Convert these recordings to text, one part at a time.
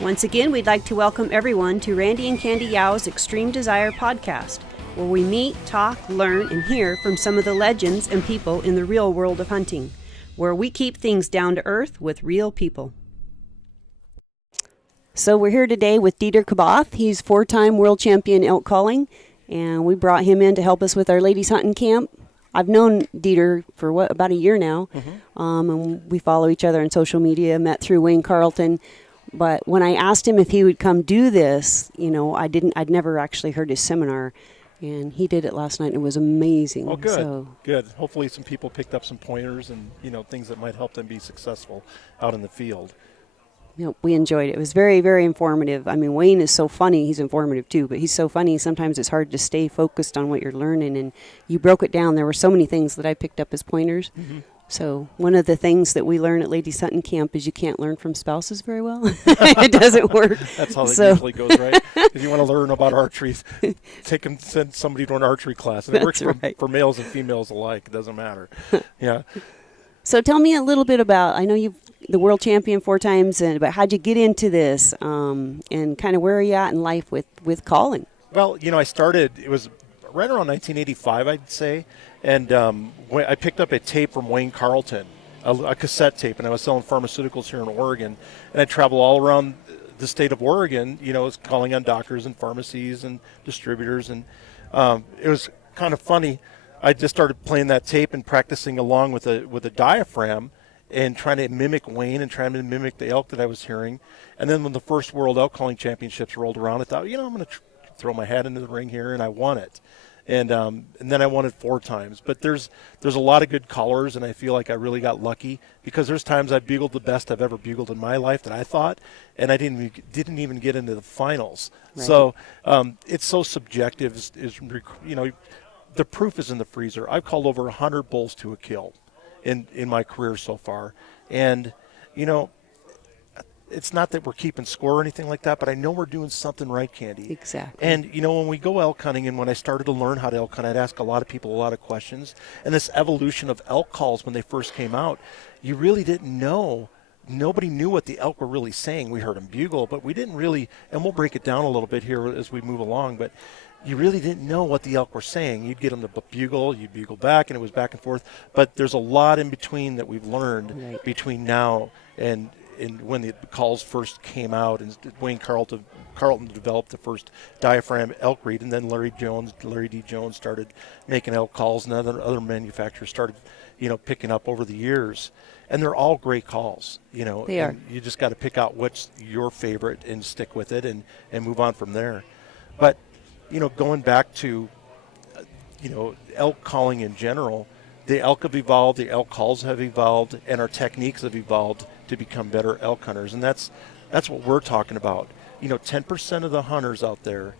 Once again, we'd like to welcome everyone to Randy and Candy Yow's Extreme Desire podcast, where we meet, talk, learn, and hear from some of the legends and people in the real world of hunting, where we keep things down to earth with real people. So we're here today with Dieter Kaboth. He's 4-time world champion elk calling, and we brought him in to help us with our ladies hunting camp. I've known Dieter for about a year now, and we follow each other on social media, met through Wayne Carlton. But when I asked him if he would come do this, I'd never actually heard his seminar, and he did it last night, and it was amazing. Oh, good. So, good. Hopefully some people picked up some pointers and, things that might help them be successful out in the field. We enjoyed it. It was very, very informative. I mean, Wayne is so funny. He's informative too, but he's so funny. Sometimes it's hard to stay focused on what you're learning, and you broke it down. There were so many things that I picked up as pointers. Mm-hmm. So one of the things that we learn at Ladies Hunting Camp is you can't learn from spouses very well. It doesn't work. That's how it usually goes, right? If you want to learn about archery, send somebody to an archery class. And it works for males and females alike. It doesn't matter. Yeah. So tell me a little bit about, I know you've the world champion 4 times, but how'd you get into this, and kind of where are you at in life with calling? Well, I started, it was right around 1985, I'd say. And I picked up a tape from Wayne Carlton, a cassette tape, and I was selling pharmaceuticals here in Oregon. And I traveled all around the state of Oregon, calling on doctors and pharmacies and distributors. And it was kind of funny. I just started playing that tape and practicing along with a diaphragm and trying to mimic Wayne and trying to mimic the elk that I was hearing. And then when the first World Elk Calling Championships rolled around, I thought, I'm going to throw my hat into the ring here, and I won it. And then I won it 4 times. But there's a lot of good callers, and I feel like I really got lucky because there's times I bugled the best I've ever bugled in my life that I thought, and I didn't even get into the finals. Right. So it's so subjective. The proof is in the freezer. I've called over 100 bulls to a kill in my career so far. And, it's not that we're keeping score or anything like that, but I know we're doing something right, Candy. Exactly. And, when we go elk hunting and when I started to learn how to elk hunt, I'd ask a lot of people a lot of questions. And this evolution of elk calls when they first came out, you really didn't know. Nobody knew what the elk were really saying. We heard them bugle, but we didn't really, and we'll break it down a little bit here as we move along, but you really didn't know what the elk were saying. You'd get them to bugle, you'd bugle back, and it was back and forth. But there's a lot in between that we've learned between now and when the calls first came out, and Wayne Carlton developed the first diaphragm elk reed, and then Larry D. Jones started making elk calls, and other manufacturers started, picking up over the years. And they're all great calls, They are. You just got to pick out what's your favorite and stick with it and move on from there. But, going back to, elk calling in general, the elk have evolved, the elk calls have evolved, and our techniques have evolved to become better elk hunters. And that's what we're talking about. 10% of the hunters out there,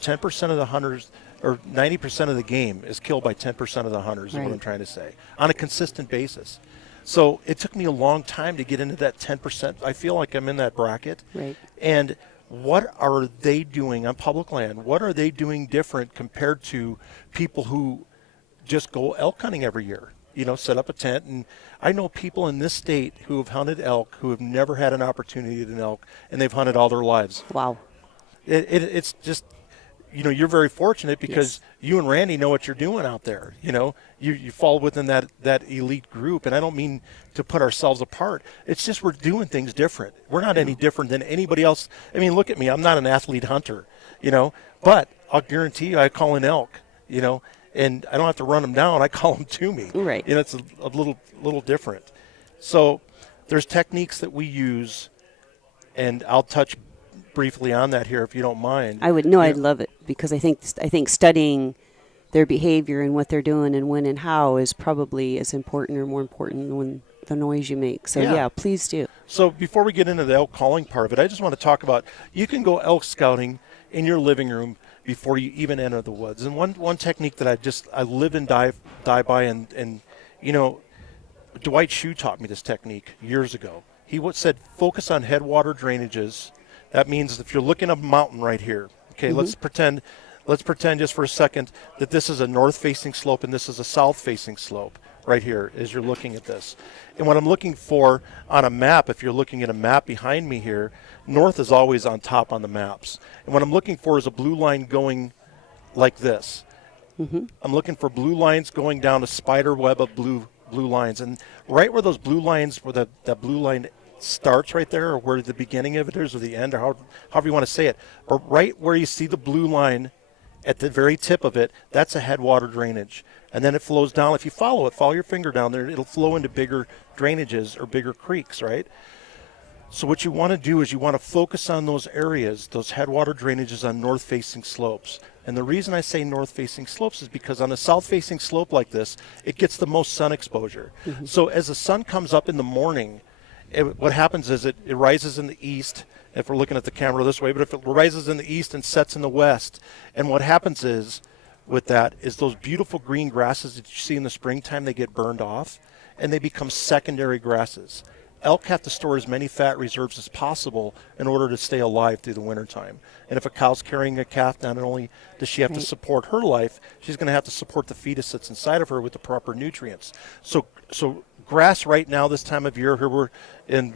10% of the hunters, or 90% of the game is killed by 10% of the hunters, is what I'm trying to say, on a consistent basis. So it took me a long time to get into that 10%. I feel like I'm in that bracket. Right. And what are they doing on public land? What are they doing different compared to people who just go elk hunting every year? Set up a tent. And I know people in this state who have hunted elk who have never had an opportunity at an elk, and they've hunted all their lives. Wow. It's just, you're very fortunate because you and Randy know what you're doing out there. You fall within that elite group, and I don't mean to put ourselves apart. It's just we're doing things different. We're not any different than anybody else. I mean, look at me. I'm not an athlete hunter, but I'll guarantee you I call an elk, and I don't have to run them down. I call them to me. Right. It's a little different. So there's techniques that we use, and I'll touch briefly on that here if you don't mind. I'd love it because I think studying their behavior and what they're doing and when and how is probably as important or more important than the noise you make. So yeah, please do. So before we get into the elk calling part of it, I just want to talk about you can go elk scouting in your living room before you even enter the woods. And one technique that I live and die by, and Dwight Shue taught me this technique years ago. He said focus on headwater drainages. That means if you're looking up a mountain right here, okay, let's pretend just for a second that this is a north-facing slope and this is a south-facing slope. right here as you're looking at this. And what I'm looking for on a map, if you're looking at a map behind me here, north is always on top on the maps. And what I'm looking for is a blue line going like this. I'm looking for blue lines going down a spider web of blue lines. And right where those blue lines, where that blue line starts right there, or where the beginning of it is, or the end, or however you want to say it, but right where you see the blue line at the very tip of it, that's a headwater drainage. And then it flows down. If you follow it, follow your finger down there, it'll flow into bigger drainages or bigger creeks, right? So what you want to do is you want to focus on those areas, those headwater drainages on north-facing slopes. And the reason I say north-facing slopes is because on a south-facing slope like this, it gets the most sun exposure. So as the sun comes up in the morning, what happens is it rises in the east, if we're looking at the camera this way, but if it rises in the east and sets in the west, and what happens is with that is those beautiful green grasses that you see in the springtime, they get burned off, and they become secondary grasses. Elk have to store as many fat reserves as possible in order to stay alive through the wintertime. And if a cow's carrying a calf, not only does she have to support her life, she's going to have to support the fetus that's inside of her with the proper nutrients. So grass right now this time of year, here we're in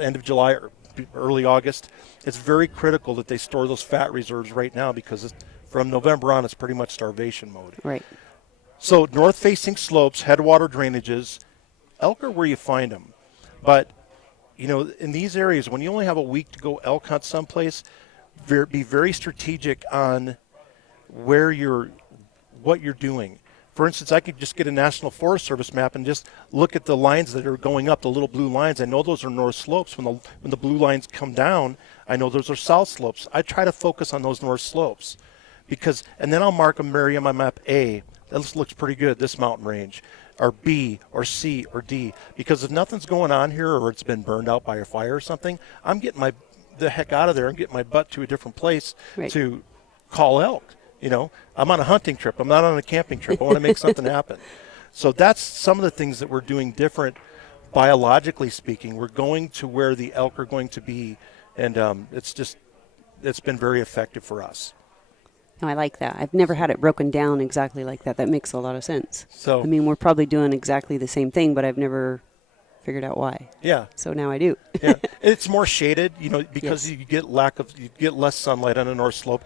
end of July or early August, it's very critical that they store those fat reserves right now because from November on, it's pretty much starvation mode. Right. So north-facing slopes, headwater drainages, elk are where you find them. But, in these areas, when you only have a week to go elk hunt someplace, be very strategic on what you're doing. For instance, I could just get a National Forest Service map and just look at the lines that are going up, the little blue lines. I know those are north slopes. When the blue lines come down, I know those are south slopes. I try to focus on those north slopes and then I'll mark them on my map A. This looks pretty good, this mountain range. Or B, or C, or D. Because if nothing's going on here or it's been burned out by a fire or something, I'm getting the heck out of there and getting my butt to a different place to call elk. I'm on a hunting trip. I'm not on a camping trip. I want to make something happen. So that's some of the things that we're doing different biologically speaking. We're going to where the elk are going to be, and it's been very effective for us. No, I like that. I've never had it broken down exactly like that. That makes a lot of sense. So, I mean, we're probably doing exactly the same thing, but I've never figured out why. Yeah. So now I do. Yeah. It's more shaded, because you get less sunlight on a north slope.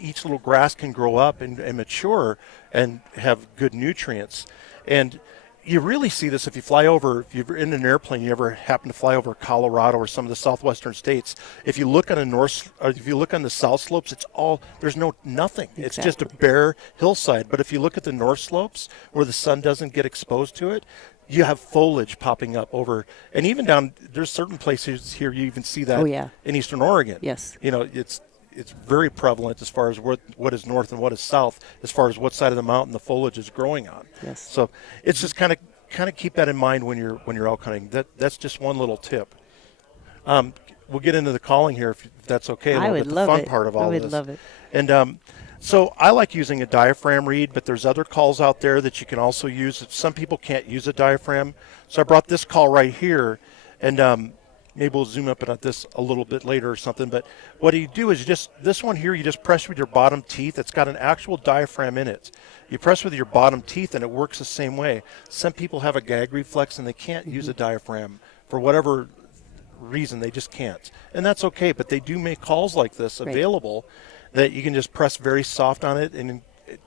Each little grass can grow up and mature and have good nutrients. And you really see this if you're in an airplane, you ever happen to fly over Colorado or some of the southwestern states. If you look on the south slopes, there's nothing. Exactly. It's just a bare hillside. But if you look at the north slopes where the sun doesn't get exposed to it, you have foliage popping up over, and even down, there's certain places here you even see that in eastern Oregon. Yes. It's very prevalent as far as what is north and what is south, as far as what side of the mountain the foliage is growing on. Yes. So it's just kind of keep that in mind when you're elk hunting. That's just one little tip. We'll get into the calling here if that's okay. I would love it. The fun part of all this. I would love it. And so I like using a diaphragm reed, but there's other calls out there that you can also use. Some people can't use a diaphragm. So I brought this call right here, and maybe we'll zoom up on this a little bit later or something. But what you do is this one here, you just press with your bottom teeth. It's got an actual diaphragm in it. You press with your bottom teeth, and it works the same way. Some people have a gag reflex, and they can't use a diaphragm for whatever reason. They just can't. And that's okay, but they do make calls like this available that you can just press very soft on it and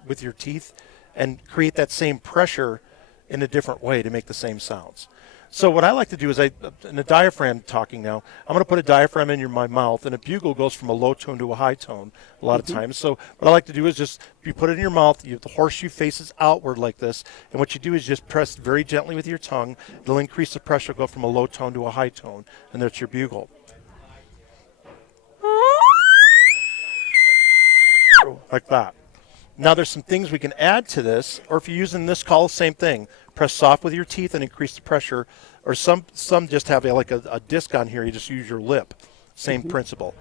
with your teeth and create that same pressure in a different way to make the same sounds. So what I like to do is in a diaphragm talking now, I'm going to put a diaphragm in my mouth, and a bugle goes from a low tone to a high tone a lot of times. So what I like to do is just, you put it in your mouth, the horseshoe faces outward like this, and what you do is just press very gently with your tongue. It'll increase the pressure, go from a low tone to a high tone, and that's your bugle. Like that. Now there's some things we can add to this, or if you're using this call, same thing. Press soft with your teeth and increase the pressure, or some just have a disc on here. You just use your lip. Same principle.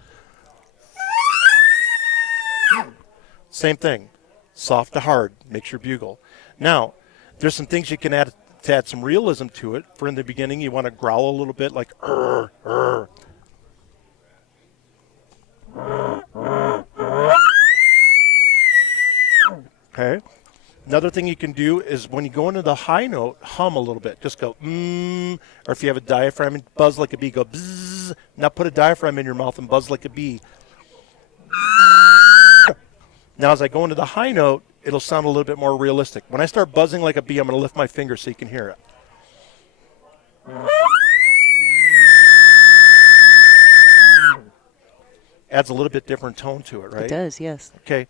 Same thing. Soft to hard makes your bugle. Now, there's some things you can add to add some realism to it. For in the beginning, you want to growl a little bit like Okay. Another thing you can do is when you go into the high note, hum a little bit. Just go, or if you have a diaphragm, and buzz like a bee, go bzzz. Now put a diaphragm in your mouth and buzz like a bee. Now as I go into the high note, it'll sound a little bit more realistic. When I start buzzing like a bee, I'm going to lift my finger so you can hear it. Adds a little bit different tone to it, right? It does, yes. Okay.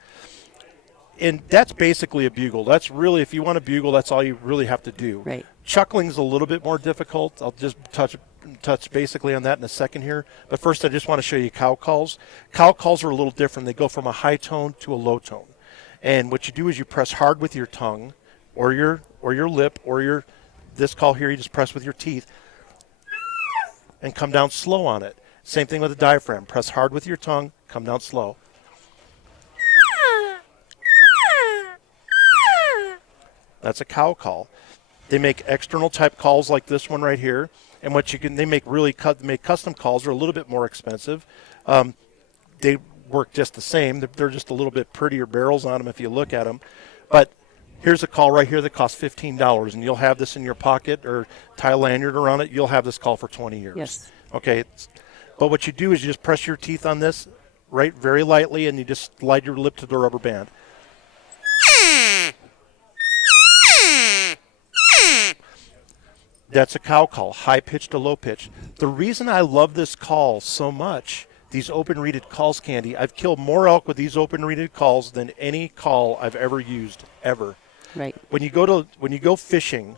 And that's basically a bugle. That's really, if you want a bugle, that's all you really have to do. Right. Chuckling's a little bit more difficult. I'll just touch basically on that in a second here. But first, I just want to show you cow calls. Cow calls are a little different. They go from a high tone to a low tone. And what you do is you press hard with your tongue or your lip or this call here, you just press with your teeth and come down slow on it. Same thing with the diaphragm. Press hard with your tongue, come down slow. That's a cow call. They make external type calls like this one right here, and they make custom calls. Are a little bit more expensive. They work just the same. They're just a little bit prettier barrels on them if you look at them. But here's a call right here that costs $15, and you'll have this in your pocket or tie a lanyard around it. You'll have this call for 20 years. Yes. Okay. But what you do is you just press your teeth on this right very lightly, and you just slide your lip to the rubber band. That's a cow call, high pitch to low pitch. The reason I love this call so much, these open-reeded calls, Candy, I've killed more elk with these open-reeded calls than any call I've ever used, ever. Right. When you go fishing,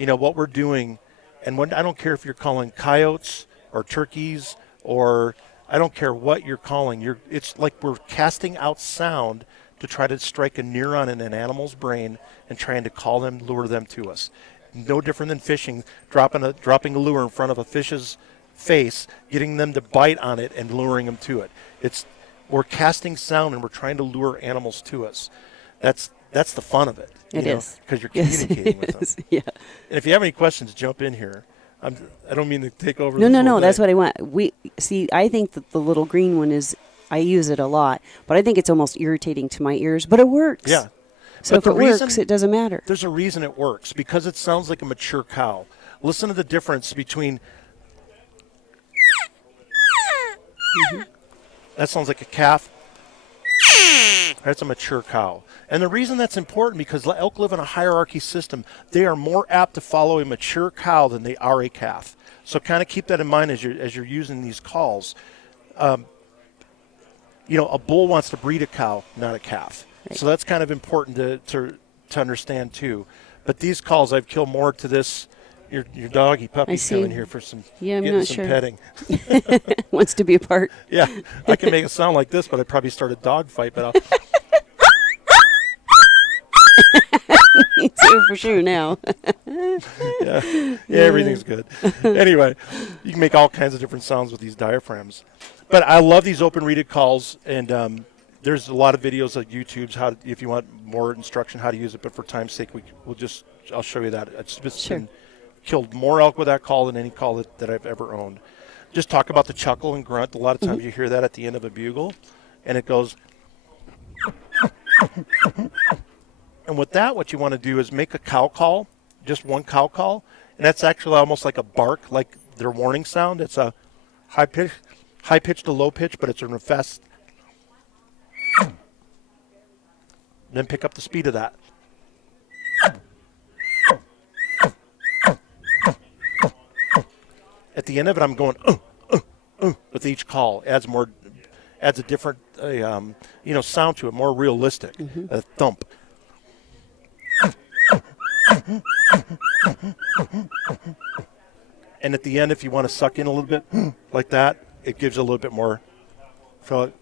what we're doing, and I don't care if you're calling coyotes or turkeys or I don't care what you're calling. It's like we're casting out sound to try to strike a neuron in an animal's brain and trying to call them, lure them to us. No different than fishing, dropping a lure in front of a fish's face, getting them to bite on it and luring them to it. We're casting sound and we're trying to lure animals to us. That's the fun of it. It is. Because you're communicating with them. Yeah. And if you have any questions, jump in here. I don't mean to take over. No. That's what I want. I think that the little green one I use it a lot, but I think it's almost irritating to my ears, but it works. Yeah. So if it works, it doesn't matter. There's a reason it works, because it sounds like a mature cow. Listen to the difference between that sounds like a calf. That's a mature cow. And the reason that's important, because elk live in a hierarchy system. They are more apt to follow a mature cow than they are a calf. So kind of keep that in mind as you're using these calls. A bull wants to breed a cow, not a calf. Right. So that's kind of important to understand too. But these calls, I've killed more to this. Your doggy puppy's coming here for some petting. Wants to be a part. Yeah, I can make it sound like this, but I'd probably start a dog fight. But I'll so for sure now. yeah, everything's good. Anyway, you can make all kinds of different sounds with these diaphragms. But I love these open-reeded calls, and there's a lot of videos on YouTube's if you want more instruction how to use it. But for time's sake, I'll show you that. It's just been killed more elk with that call than any call that I've ever owned. Just talk about the chuckle and grunt. A lot of times you hear that at the end of a bugle, and it goes. And with that, what you want to do is make a cow call, just one cow call, and that's actually almost like a bark, like their warning sound. It's a high pitch to low pitch, but it's in a fast. Then pick up the speed of that. At the end of it, I'm going with each call. Adds a different sound to it, more realistic. A thump. And at the end, if you want to suck in a little bit like that, it gives a little bit more. So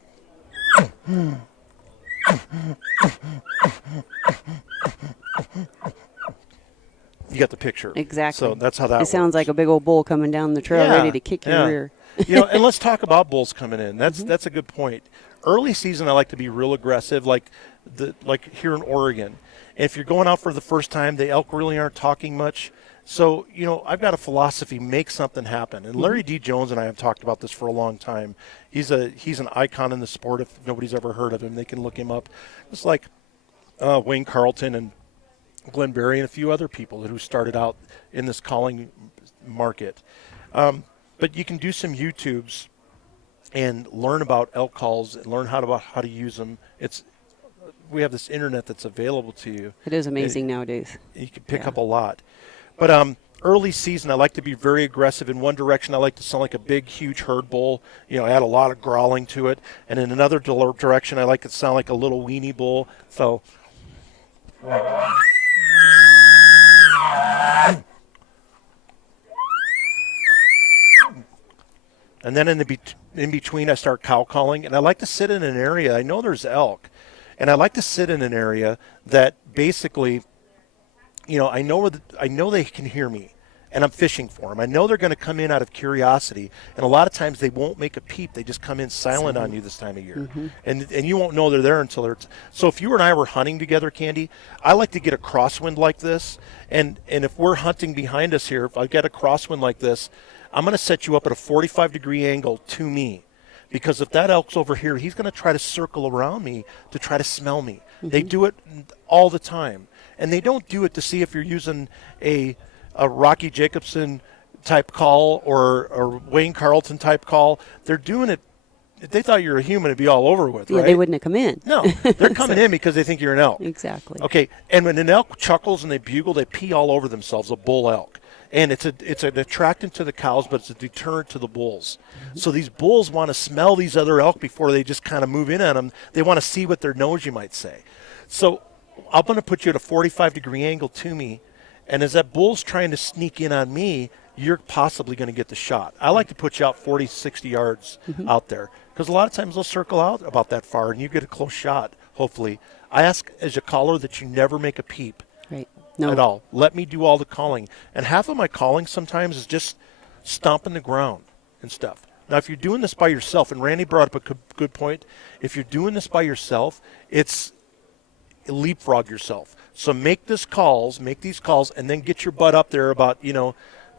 you got the picture. Exactly. So that's how that works. It sounds like a big old bull coming down the trail ready to kick your rear. And let's talk about bulls coming in. That's a good point. Early season, I like to be real aggressive, like here in Oregon. And if you're going out for the first time, the elk really aren't talking much. So, I've got a philosophy, make something happen. And Larry D. Jones and I have talked about this for a long time. He's an icon in the sport. If nobody's ever heard of him, they can look him up. It's like Wayne Carlton and Glenn Berry and a few other people who started out in this calling market. But you can do some YouTubes and learn about elk calls and learn how to use them. We have this internet that's available to you. It is amazing nowadays. You can pick up a lot. But early season, I like to be very aggressive. In one direction, I like to sound like a big, huge herd bull, add a lot of growling to it. And in another direction, I like to sound like a little weenie bull. So... And then in between, I start cow calling, and I like to sit in an area. I know there's elk, and I like to sit in an area that basically, I know they can hear me, and I'm fishing for them. I know they're going to come in out of curiosity, and a lot of times they won't make a peep. They just come in silent on you this time of year, and you won't know they're there until they're. So if you and I were hunting together, Candy, I like to get a crosswind like this, and if we're hunting behind us here, if I get a crosswind like this, I'm going to set you up at a 45-degree angle to me, because if that elk's over here, he's going to try to circle around me to try to smell me. They do it all the time, and they don't do it to see if you're using a Rocky Jacobson type call or Wayne Carlton type call. They're doing it. If they thought you were a human, it'd be all over with, right? Yeah, they wouldn't have come in. No, they're coming in because they think you're an elk. Exactly. Okay, and when an elk chuckles and they bugle, they pee all over themselves, a bull elk. And it's an attractant to the cows, but it's a deterrent to the bulls. So these bulls want to smell these other elk before they just kind of move in on them. They want to see with their nose, you might say. So I'm going to put you at a 45-degree angle to me, and as that bull's trying to sneak in on me, you're possibly going to get the shot. I like to put you out 40, 60 yards out there, because a lot of times they'll circle out about that far, and you get a close shot, hopefully. I ask as a caller that you never make a peep. Right. No. At all. Let me do all the calling. And half of my calling sometimes is just stomping the ground and stuff. Now, if you're doing this by yourself, and Randy brought up a good point, if you're doing this by yourself, it's leapfrog yourself. So make these calls, and then get your butt up there about,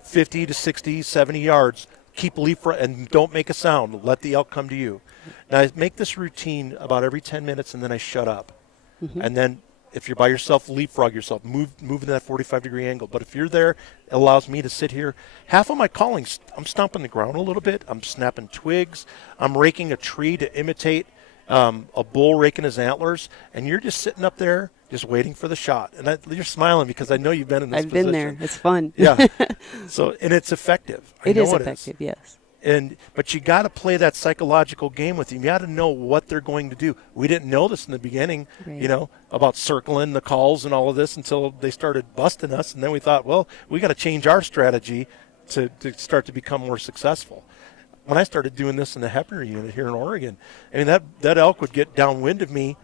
50 to 60, 70 yards. Keep leapfrog, and don't make a sound. Let the elk come to you. Now, I make this routine about every 10 minutes, and then I shut up. And then if you're by yourself, leapfrog yourself. Move in that 45-degree angle. But if you're there, it allows me to sit here. Half of my calling, I'm stomping the ground a little bit. I'm snapping twigs. I'm raking a tree to imitate a bull raking his antlers. And you're just sitting up there just waiting for the shot. And you're smiling because I know you've been in this position. I've been there. It's fun. Yeah. And it's effective. It is effective, yes. But you got to play that psychological game with them. You got to know what they're going to do. We didn't know this in the beginning, right. About circling the calls and all of this until they started busting us. And then we thought, well, we got to change our strategy to start to become more successful. When I started doing this in the Hepner unit here in Oregon, I mean, that elk would get downwind of me.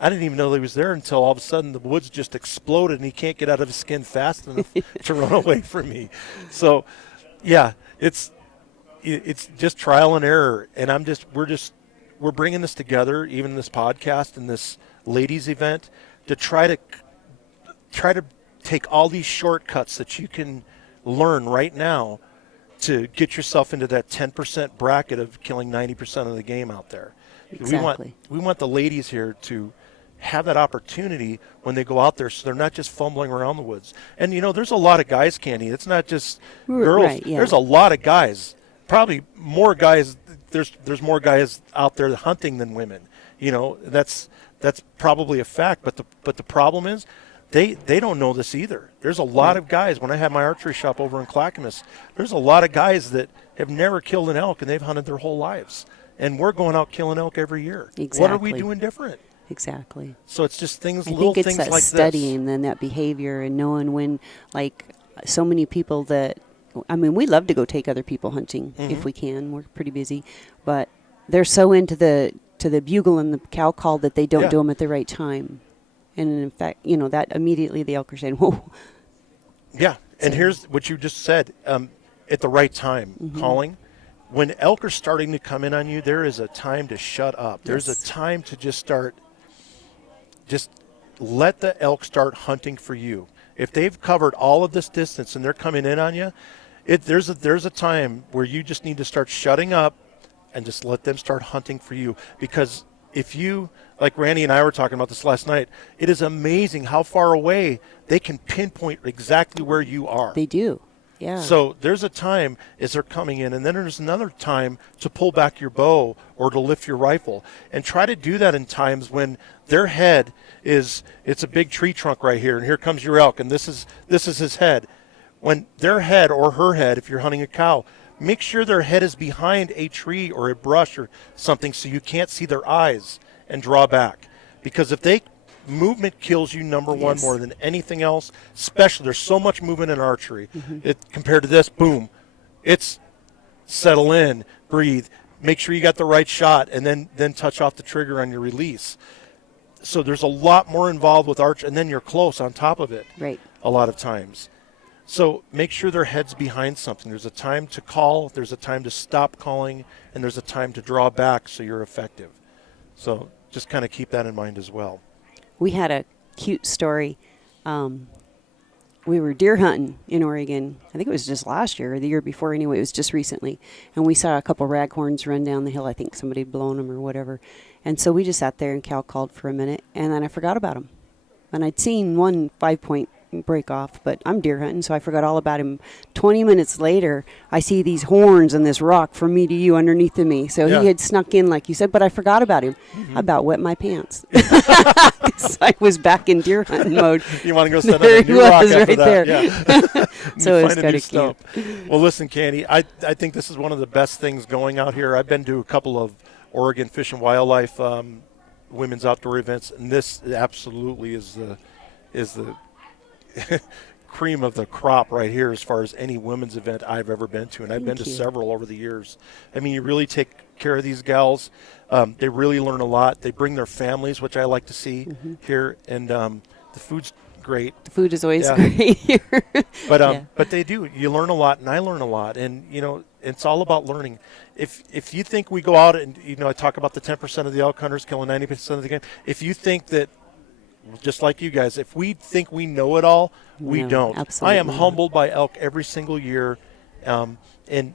I didn't even know he was there until all of a sudden the woods just exploded and he can't get out of his skin fast enough to run away from me. So, yeah, it's just trial and error, and we're bringing this together, even this podcast and this ladies event, to try to take all these shortcuts that you can learn right now to get yourself into that 10% bracket of killing 90% of the game out there. Exactly. We want the ladies here to have that opportunity when they go out there, so they're not just fumbling around the woods. And there's a lot of guys, Candy. It's not just girls. Right, yeah. There's a lot of guys. Probably more guys. There's more guys out there hunting than women. That's probably a fact. But the problem is, they don't know this either. There's a lot of guys. When I had my archery shop over in Clackamas, there's a lot of guys that have never killed an elk and they've hunted their whole lives. And we're going out killing elk every year. Exactly. What are we doing different? Exactly. So it's just things, I little think it's things that like studying then that behavior and knowing when, like, so many people that. I mean, we love to go take other people hunting if we can. We're pretty busy, but they're so into the bugle and the cow call that they don't do them at the right time, and in fact, that immediately the elk are saying, "Whoa." Yeah, and here's what you just said: at the right time, calling. When elk are starting to come in on you, there is a time to shut up. There's a time to just let the elk start hunting for you. If they've covered all of this distance and they're coming in on you, there's a time where you just need to start shutting up and just let them start hunting for you, because if you, like Randy and I were talking about this last night, it is amazing how far away they can pinpoint exactly where you are. They do. Yeah. So there's a time as they're coming in, and then there's another time to pull back your bow or to lift your rifle. And try to do that in times when their head it's a big tree trunk right here, and here comes your elk, and this is his head. When their head or her head, if you're hunting a cow, make sure their head is behind a tree or a brush or something so you can't see their eyes and draw back. Because if movement kills you, number one, more than anything else, especially there's so much movement in archery. Compared to this, boom, it's settle in, breathe, make sure you got the right shot, and then touch off the trigger on your release. So there's a lot more involved with archery, and then you're close on top of it a lot of times. So make sure their head's behind something. There's a time to call, there's a time to stop calling, and there's a time to draw back so you're effective. So just kind of keep that in mind as well. We had a cute story. We were deer hunting in Oregon. I think it was just last year or the year before. Anyway, it was just recently. And we saw a couple raghorns run down the hill. I think somebody had blown them or whatever. And so we just sat there and cow called for a minute. And then I forgot about them. And I'd seen one 5-point break off, but I'm deer hunting, so I forgot all about him. 20 minutes later, I see these horns and this rock from me to you underneath of me. So he had snuck in, like you said, but I forgot about him. I about wet my pants. I was back in deer hunting mode. You want to go set up a new rock after right that. there. Yeah. So it was kind of cute. Well, listen, Candy, I think this is one of the best things going out here. I've been to a couple of Oregon Fish and Wildlife women's outdoor events, and this absolutely is the cream of the crop right here as far as any women's event I've ever been to, and I've been to several over the years. I mean, you really take care of these gals. They really learn a lot. They bring their families, which I like to see here, and the food's great. The food is always great here. But they do. You learn a lot, and I learn a lot, and it's all about learning. If you think we go out and I talk about the 10% of the elk hunters killing 90% of the game. If you think that, just like you guys, if we think we know it all, we don't. Absolutely I am humbled by elk every single year, and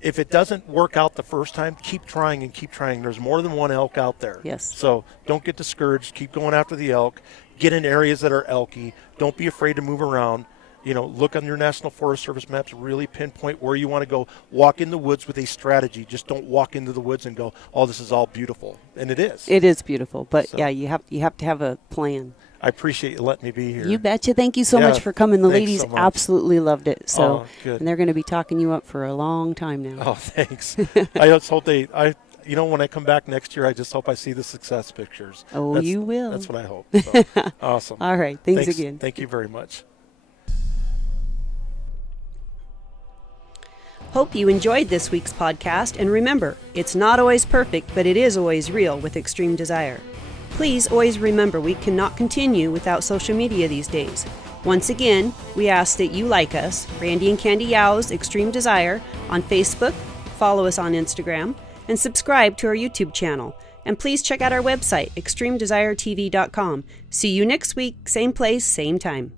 if it doesn't work out the first time, keep trying and keep trying. There's more than one elk out there. Yes. So don't get discouraged. Keep going after the elk. Get in areas that are elky. Don't be afraid to move around. Look on your National Forest Service maps, really pinpoint where you want to go. Walk in the woods with a strategy. Just don't walk into the woods and go, oh, this is all beautiful. And it is. It is beautiful. But, you have to have a plan. I appreciate you letting me be here. You betcha. Thank you so much for coming. The ladies so absolutely loved it. So, good. And they're going to be talking you up for a long time now. Oh, thanks. I just hope when I come back next year, I just hope I see the success pictures. Oh, you will. That's what I hope. So, awesome. All right. Thanks again. Thank you very much. Hope you enjoyed this week's podcast, and remember, it's not always perfect, but it is always real with Extreme Desire. Please always remember we cannot continue without social media these days. Once again, we ask that you like us, Randy and Candy Yow's Extreme Desire, on Facebook, follow us on Instagram, and subscribe to our YouTube channel. And please check out our website, extremedesiretv.com. See you next week, same place, same time.